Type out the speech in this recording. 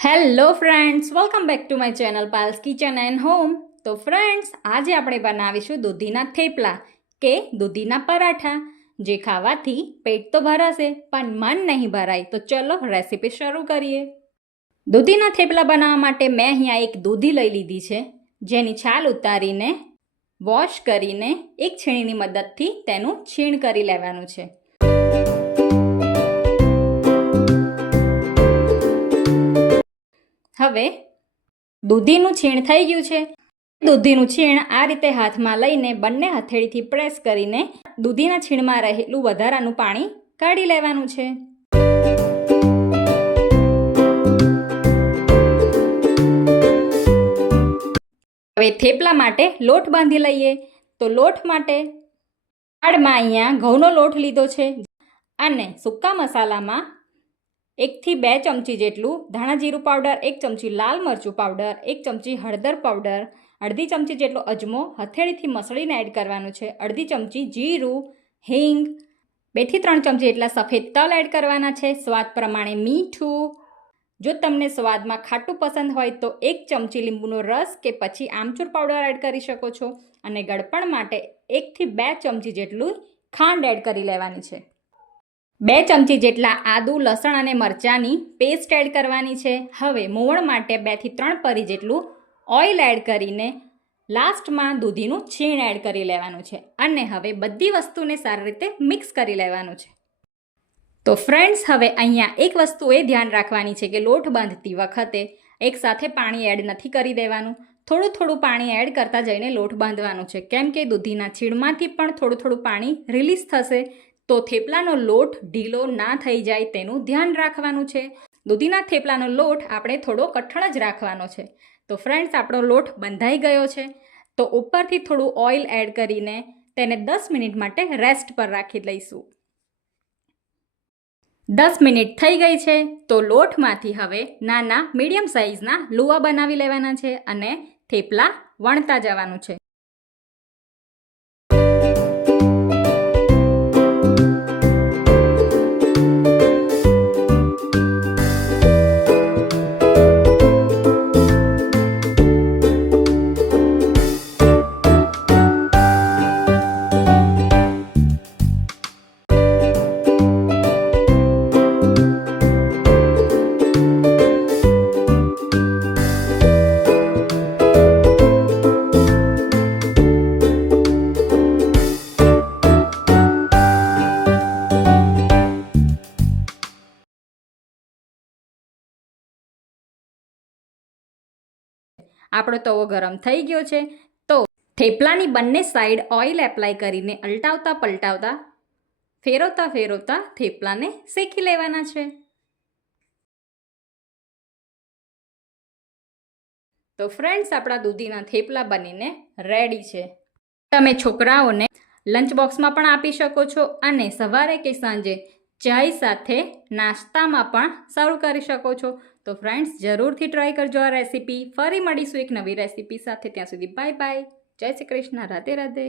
Hello friends, welcome back to my channel Pal's kitchen and home. તો friends, આજે આપણે બનાવીશું દૂધીના થેપલા કે દૂધીના પરાઠા, જે ખાવાથી પેટ તો ભરાશે પણ મન નહીં ભરાય. તો ચલો રેસીપી શરૂ કરીએ. દૂધીના થેપલા બનાવવા માટે મેં અહીંયા એક દૂધી લઈ લીધી છે, જેની છાલ ઉતારીને વોશ કરીને એક છીણીની મદદથી તેનું છીણ કરી લેવાનું છે. હવે દૂધીનું છીણ થઈ ગયું છે. દૂધીનું છીણ આ રીતે હાથમાં લઈને બંને હથેળીથી પ્રેસ કરીને દૂધીના છીણમાં રહેલું વધારાનું પાણી કાઢી લેવાનું છે. હવે થેપલા માટે લોટ બાંધી લઈએ. તો લોટ માટે દાળમાં અહીંયા ઘઉંનો લોટ લીધો છે અને સૂકા મસાલામાં 1 થી 2 ચમચી જેટલું ધાણા જીરું પાવડર, 1 ચમચી લાલ મરચું પાવડર, 1 ચમચી હળદર પાવડર, અડધી ચમચી જેટલો અજમો હથેળીથી મસળીને એડ કરવાનું છે, અડધી ચમચી જીરું, હિંગ, 2 થી 3 ચમચી જેટલા સફેદ તલ એડ કરવાના છે, સ્વાદ પ્રમાણે મીઠું. જો તમને સ્વાદમાં ખાટું પસંદ હોય તો 1 ચમચી લીંબુનો રસ કે પછી આમચૂર પાવડર એડ કરી શકો છો અને ગળપણ માટે 1 થી 2 ચમચી જેટલું ખાંડ એડ કરી લેવાની છે. 2 ચમચી જેટલા આદુ, લસણ અને મરચાંની પેસ્ટ એડ કરવાની છે. હવે મોવણ માટે 2 થી 3 પરી જેટલું ઓઇલ એડ કરીને લાસ્ટમાં દૂધીનું છીણ એડ કરી લેવાનું છે અને હવે બધી વસ્તુને સારી રીતે મિક્સ કરી લેવાનું છે. તો ફ્રેન્ડ્સ, હવે અહીંયા એક વસ્તુ એ ધ્યાન રાખવાની છે કે લોટ બાંધતી વખતે એકસાથે પાણી એડ નથી કરી દેવાનું. થોડું થોડું પાણી એડ કરતા જઈને લોટ બાંધવાનું છે, કેમ કે દૂધીના છીણમાંથી પણ થોડું થોડું પાણી રિલીઝ થશે. તો થેપલાનો લોટ ઢીલો ના થઈ જાય તેનું ધ્યાન રાખવાનું છે. દૂધીના થેપલાનો લોટ આપણે થોડો કઠણ જ રાખવાનો છે. તો ફ્રેન્ડ્સ, આપણો લોટ બંધાઈ ગયો છે. તો ઉપરથી થોડું ઓઇલ એડ કરીને તેને 10 મિનિટ માટે રેસ્ટ પર રાખી લઈશું. 10 મિનિટ થઈ ગઈ છે. તો લોટમાંથી હવે નાના મીડિયમ સાઇઝના લુવા બનાવી લેવાના છે અને થેપલા વણતા જવાનું છે. આપણો તવો ગરમ થઈ ગયો છે. તો થેપલાની બંને સાઈડ ઓઇલ એપ્લાય કરીને અલટાવતા પલટાવતા ફેરવતા થેપલાને શેકી લેવાના છે. તો ફ્રેન્ડ્સ, આપણા દૂધીના થેપલા બનીને રેડી છે. તમે છોકરાઓને લંચ બોક્સમાં પણ આપી શકો છો અને સવારે કે સાંજે ચાય સાથે નાસ્તામાં પણ સર્વ કરી શકો છો. તો ફ્રેન્ડ્સ, જરૂરથી ટ્રાય કરજો આ રેસીપી. ફરી મળીશું એક નવી રેસીપી સાથે. ત્યાં સુધી બાય બાય. જય શ્રી કૃષ્ણ. રાધે રાધે.